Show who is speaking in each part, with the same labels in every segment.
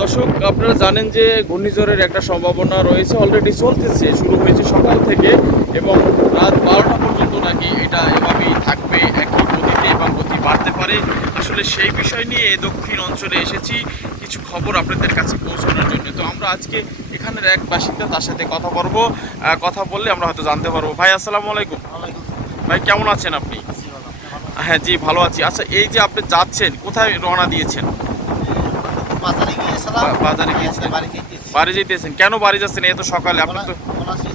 Speaker 1: দর্শক আপনারা জানেন যে ঘূর্ণিঝড়ের একটা সম্ভাবনা রয়েছে অলরেডি চলতেছে শুরু হয়েছে সকাল থেকে এবং রাত বারোটা পর্যন্ত নাকি এটা এভাবেই থাকবে একই গতিতে এবং গতি বাড়তে পারে। আসলে সেই বিষয় নিয়ে দক্ষিণ অঞ্চলে এসেছি কিছু খবর আপনাদের কাছে পৌঁছানোর জন্য। তো আমরা আজকে এখানের এক বাসিন্দা তার সাথে কথা বলব। কথা বললে আমরা হয়তো জানতে পারব। ভাই আসসালামু আলাইকুম। ভাই কেমন আছেন আপনি? হ্যাঁ জি ভালো আছি। আচ্ছা এই যে আপনি যাচ্ছেন কোথায় রওনা দিয়েছেন?
Speaker 2: বাজারে গিয়েছিলাম
Speaker 1: বাজারে গিয়েছিলেন?
Speaker 2: বাড়ি যেতেছি
Speaker 1: বাড়ি যেতেছেন কেন বাড়ি যাচ্ছেন? এত সকালে আপনি তো
Speaker 2: পলাশি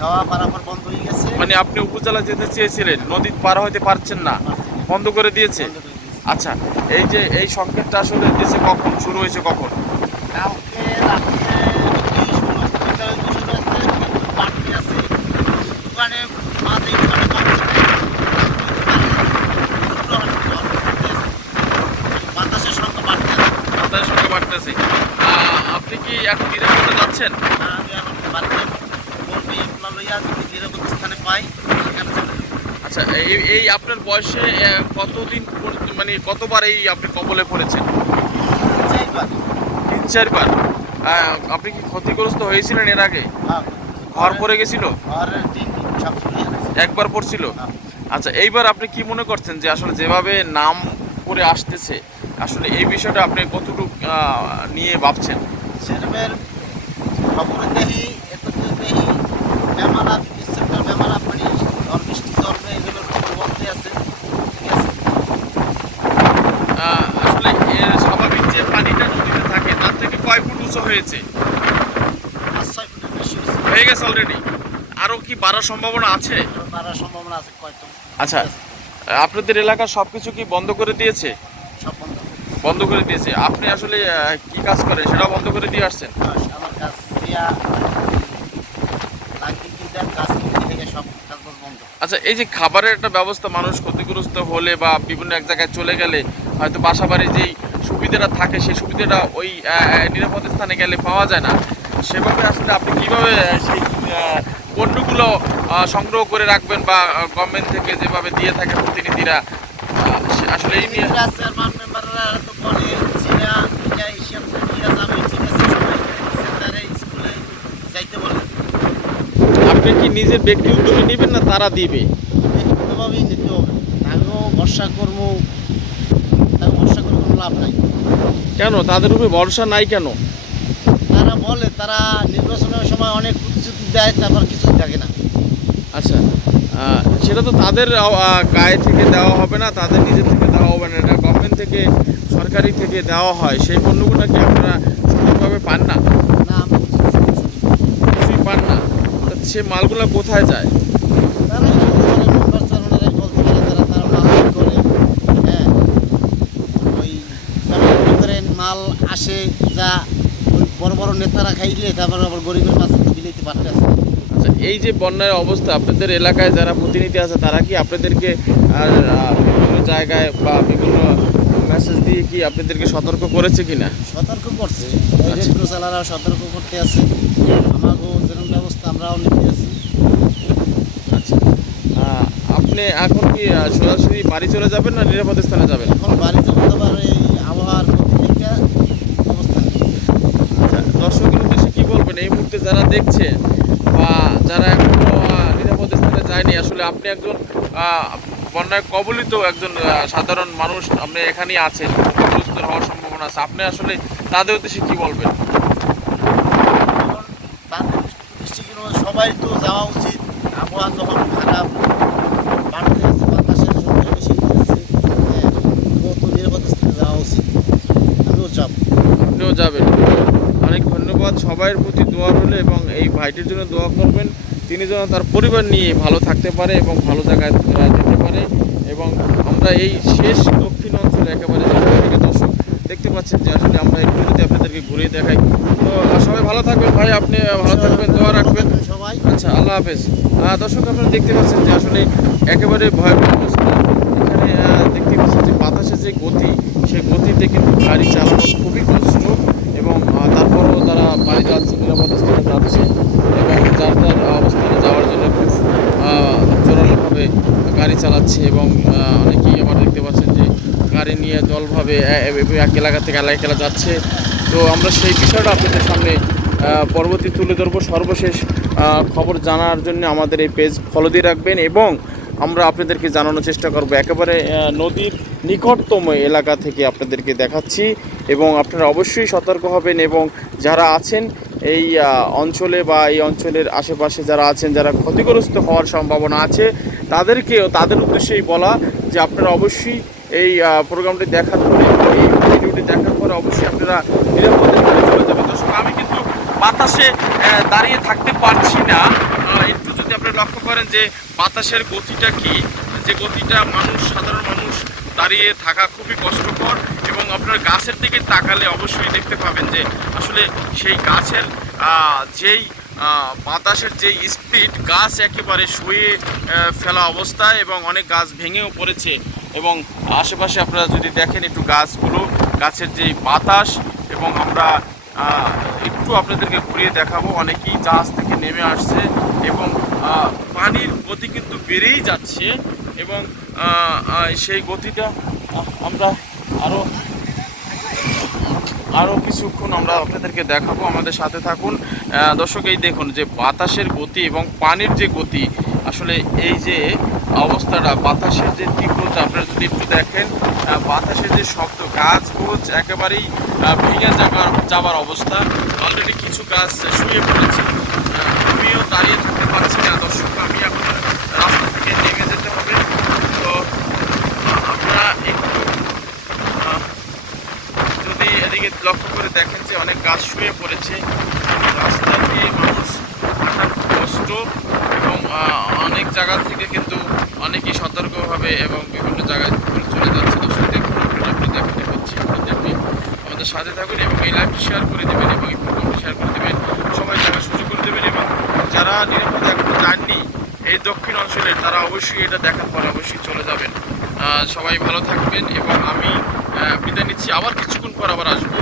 Speaker 2: খাওয়া পারাপার বন্ধ হয়ে গেছে।
Speaker 1: মানে আপনি উপজেলা যেতে চেয়েছিলেন নদী পার হতে পারছেন না। বন্ধ করে দিয়েছে। আচ্ছা এই যে এই সংকেতটা আসলে দেশে কখন? শুরু হয়েছে কখন?
Speaker 2: কালকে রাত্রে এই সমস্ত বিকালে বসে আছে, কিন্তু বাড়তি আছে। দোকানে মাঝে দোকানে কমছে না। দুটো হাঁটতে হবে, হাঁটতে আছে। বাতাসের সংখ্যা বাড়তে আছে।
Speaker 1: আহ, আপনি কি এখন নিরাপদে যাচ্ছেন?
Speaker 2: আমি এখন বাড়িতে বলব লইয়া যদি নিরাপদ স্থানে পাই সেখানে চলে
Speaker 1: আচ্ছা এই এই আপনার বয়সে কতদিন মানে কতবার এই আপনি কবলে পড়েছেন? তিন চারবার। আপনি কি ক্ষতিগ্রস্ত হয়েছিলেন এর আগে। ঘর পড়ে গেছিল। একবার পড়ছিল। আচ্ছা এইবার আপনি কি মনে করছেন যে আসলে যেভাবে নাম করে আসতেছে। আসলে এই বিষয়টা আপনি কতটুকু নিয়ে ভাবছেন?
Speaker 2: খবর বেমারা বেমারা বৃষ্টি এগুলোর খবর আছে। ঠিক আছে?
Speaker 1: আসলে এর স্বাভাবিক যে পানিটা নদীতে থাকে তার থেকে কয় ফুট উঁচু হয়েছে? হয়ে গেছে অলরেডি আরও কি বাড়ার সম্ভাবনা আছে?
Speaker 2: বাড়ার সম্ভাবনা আছে
Speaker 1: আচ্ছা আপনাদের এলাকার সব কিছু কি বন্ধ করে দিয়েছে?
Speaker 2: সব বন্ধ
Speaker 1: বন্ধ করে দিয়েছে। আপনি আসলে কি কাজ করেন? সেটাও বন্ধ করে দিয়ে আসছেন?
Speaker 2: আমার কাজ
Speaker 1: আচ্ছা এই যে খাবারের একটা ব্যবস্থা মানুষ ক্ষতিগ্রস্ত হলে বা বিভিন্ন এক জায়গায় চলে গেলে হয়তো বাসা বাড়ির যেই সুবিধাটা থাকে সেই সুবিধাটা ওই নিরাপদ স্থানে গেলে পাওয়া যায় না। সেভাবে আসলে আপনি কীভাবে সেই পণ্যগুলো সংগ্রহ করে রাখবেন বা গভর্নমেন্ট থেকে যেভাবে দিয়ে থাকে প্রতিনিধিরা সে- আসলে এই নিয়ে আপনি কি নিজের ব্যক্তি উদ্যোগে নেবেন না তারা দিবে?
Speaker 2: ব্যক্তিগতভাবেই নিতে হবে। আমিও ভরসা তাই ভরসা করে কোনো লাভ নাই।
Speaker 1: কেন? তাদের উপরে ভরসা নাই কেন?
Speaker 2: তারা বলে তারা নির্বাচনের সময় অনেক দেয় তারপর কিছুই থাকে না।
Speaker 1: আচ্ছা সেটা তো তাদের গায়ে থেকে দেওয়া হবে না তাদের নিজের থেকে দেওয়া হবে না। এটা গভর্নমেন্ট থেকে সরকারি থেকে দেওয়া হয়। সেই পণ্যগুলো কি আপনারা সঠিকভাবে পান না?
Speaker 2: না কিছু।
Speaker 1: কিছুই পান না। সে মালগুলো কোথায় যায়?
Speaker 2: মাল হ্যাঁ মাল আসে যা বড় বড় নেতারা খাইলে তারপর আবার গরিবের তো বিলাইতে পারতেছে না।
Speaker 1: আচ্ছা এই যে বন্যার অবস্থা আপনাদের এলাকায় যারা প্রতিনিধি আছে তারা কি আপনাদেরকে আর বিভিন্ন জায়গায় বা বিভিন্ন মেসেজ দিয়ে কি আপনাদেরকে সতর্ক করেছে কিনা?
Speaker 2: সতর্ক করছে।
Speaker 1: আচ্ছা।
Speaker 2: রেড সতর্ক করতে আছে। আমাকেও যেরকম ব্যবস্থা আমরাও নিতে আছি।
Speaker 1: আচ্ছা। আপনি এখন কি সরাসরি বাড়ি চলে যাবেন না নিরাপদ স্থানে যাবেন?
Speaker 2: এখন বাড়ি চলে আবার এই আবহাওয়ার প্রতিদিনটা অবস্থা নেই
Speaker 1: আচ্ছা দর্শকের উদ্দেশ্যে কি বলবেন এই মুহূর্তে যারা দেখছে বা যারা এখনও নিরাপদ স্থানে যায়নি আসলে আপনি একজন বন্যায় কবলিত একজন সাধারণ মানুষ আপনি এখানেই আছেন ক্ষতিগ্রস্ত হওয়ার সম্ভাবনা আছে। আপনি আসলে তাদের উদ্দেশ্যে কি বলবেন?
Speaker 2: সবাই তো যাওয়া উচিত। আবহাওয়া যখন খারাপ বাড়তে আছে বাতাসের সংখ্যা বেশি হ্যাঁ তো নিরাপদ স্থানে যাওয়া উচিত। আমিও যাব।
Speaker 1: আপনিও যাবেন। অনেক ধন্যবাদ। সবাইয়ের প্রতি দোয়া রইল এবং এই ভাইটির জন্য দোয়া করবেন। তিনি যেন তার পরিবার নিয়ে ভালো থাকতে পারে এবং ভালো জায়গায় যেতে পারে এবং আমরা এই শেষ দক্ষিণ অঞ্চলে একেবারে দর্শক দেখতে পাচ্ছেন যে আসলে আমরা একটু যদি আপনাদেরকে ঘুরিয়ে দেখাই। তো সবাই ভালো থাকবেন ভাই আপনি ভালো থাকবেন দোয়া রাখবেন।
Speaker 2: সবাই।
Speaker 1: আচ্ছা আল্লাহ হাফেজ। দর্শক আপনারা দেখতে পাচ্ছেন যে আসলে একেবারে ভয়াবহ অবস্থা। এখানে দেখতে পাচ্ছেন যে বাতাসের যে গতি সেই গতিতে কিন্তু গাড়ি চালানো খুবই কষ্ট এবং আহ, তারপরেও তারা বাড়ি যাচ্ছে নিরাপদ স্থানে যাচ্ছে এবং যার যার অবস্থানে যাওয়ার জন্য খুব জোরালোভাবে গাড়ি চালাচ্ছে এবং অনেকেই আবার দেখতে পাচ্ছেন যে গাড়ি নিয়ে এ- এক এলাকা থেকে আরেক এলাকা যাচ্ছে। তো আমরা সেই বিষয়টা আপনাদের সামনে পরবর্তী তুলে ধরবো। সর্বশেষ খবর জানার জন্য আমাদের এই পেজ ফলো দিয়ে রাখবেন এবং আমরা আপনাদেরকে জানানোর চেষ্টা করব। একেবারে নদীর নিকটতম এলাকা থেকে আপনাদেরকে দেখাচ্ছি এবং আপনারা অবশ্যই সতর্ক হবেন এবং যারা আছেন এই অঞ্চলে বা এই অঞ্চলের আশেপাশে যারা আছেন, যারা ক্ষতিগ্রস্ত হওয়ার সম্ভাবনা আছে, তাদেরকেও, তাদের উদ্দেশ্যেই বলা যে আপনারা অবশ্যই এই প্রোগ্রামটি দেখার পরে এই ভিডিওটি দেখার পরে অবশ্যই আপনারা নিরাপদে চলে যাবেন। দর্শক, আমি কিন্তু বাতাসে দাঁড়িয়ে থাকতে পারছি না। একটু যদি আপনি লক্ষ্য করেন যে বাতাসের গতিটা কি? যে গতিটা মানুষ, সাধারণ মানুষ দাঁড়িয়ে থাকা খুবই কষ্টকর এবং আপনার গাছের দিকে তাকালে অবশ্যই দেখতে পাবেন যে আসলে সেই গাছের যেই বাতাসের যেই স্পিড, গাছ একেবারে শুয়ে ফেলা অবস্থায় এবং অনেক গাছ ভেঙেও পড়েছে এবং আশেপাশে আপনারা যদি দেখেন একটু গাছগুলো, গাছের যেই বাতাস এবং আমরা একটু আপনাদেরকে ঘুরিয়ে দেখাবো, অনেকেই জাহাজ থেকে নেমে আসছে এবং পানির গতি কিন্তু বেড়েই যাচ্ছে এবং সেই গতিটা আমরা আরও আরও কিছুক্ষণ আমরা আপনাদেরকে দেখাবো, আমাদের সাথে থাকুন। দর্শক, এই দেখুন যে বাতাসের গতি এবং পানির যে গতি, আসলে এই যে অবস্থাটা, বাতাসের যে তীব্রতা, আপনারা যদি একটু দেখেন বাতাসের যে শব্দ গাছগুলো একেবারেই ভেঙে যাবার যাবার অবস্থা। অলরেডি কিছু গাছ শুয়ে পড়েছে। আমিও দাঁড়িয়ে থাকতে পারছি না। দর্শক, আমি এখন রাস্তা থেকে নেমে যেতে হবে। তো আমরা একটু যদি এদিকে লক্ষ্য করে দেখেন যে অনেক গাছ শুয়ে পড়েছে রাস্তা দিয়ে মানুষ হাঁটা কষ্ট এবং অনেক জায়গা থেকে কিন্তু অনেকেই সতর্কভাবে এবং বিভিন্ন জায়গায় চলে যাচ্ছে দর্শক দেখুন আপনারা আপনি দেখাতে পাচ্ছি আপনাদেরকে আমাদের সাথে থাকুন এবং এই লাইভটি শেয়ার করে দেবেন এবং এই প্রোগ্রামটি শেয়ার করে দেবেন সবাই জায়গা সুযোগ করে দেবেন এবং যারা নিরাপদে এখনও যাননি, এই দক্ষিণ অঞ্চলে তারা অবশ্যই এটা দেখার পর অবশ্যই চলে যাবেন। সবাই ভালো থাকবেন এবং আমি বিদায় নিচ্ছি। আবার কিছুক্ষণ পর আবার আসব।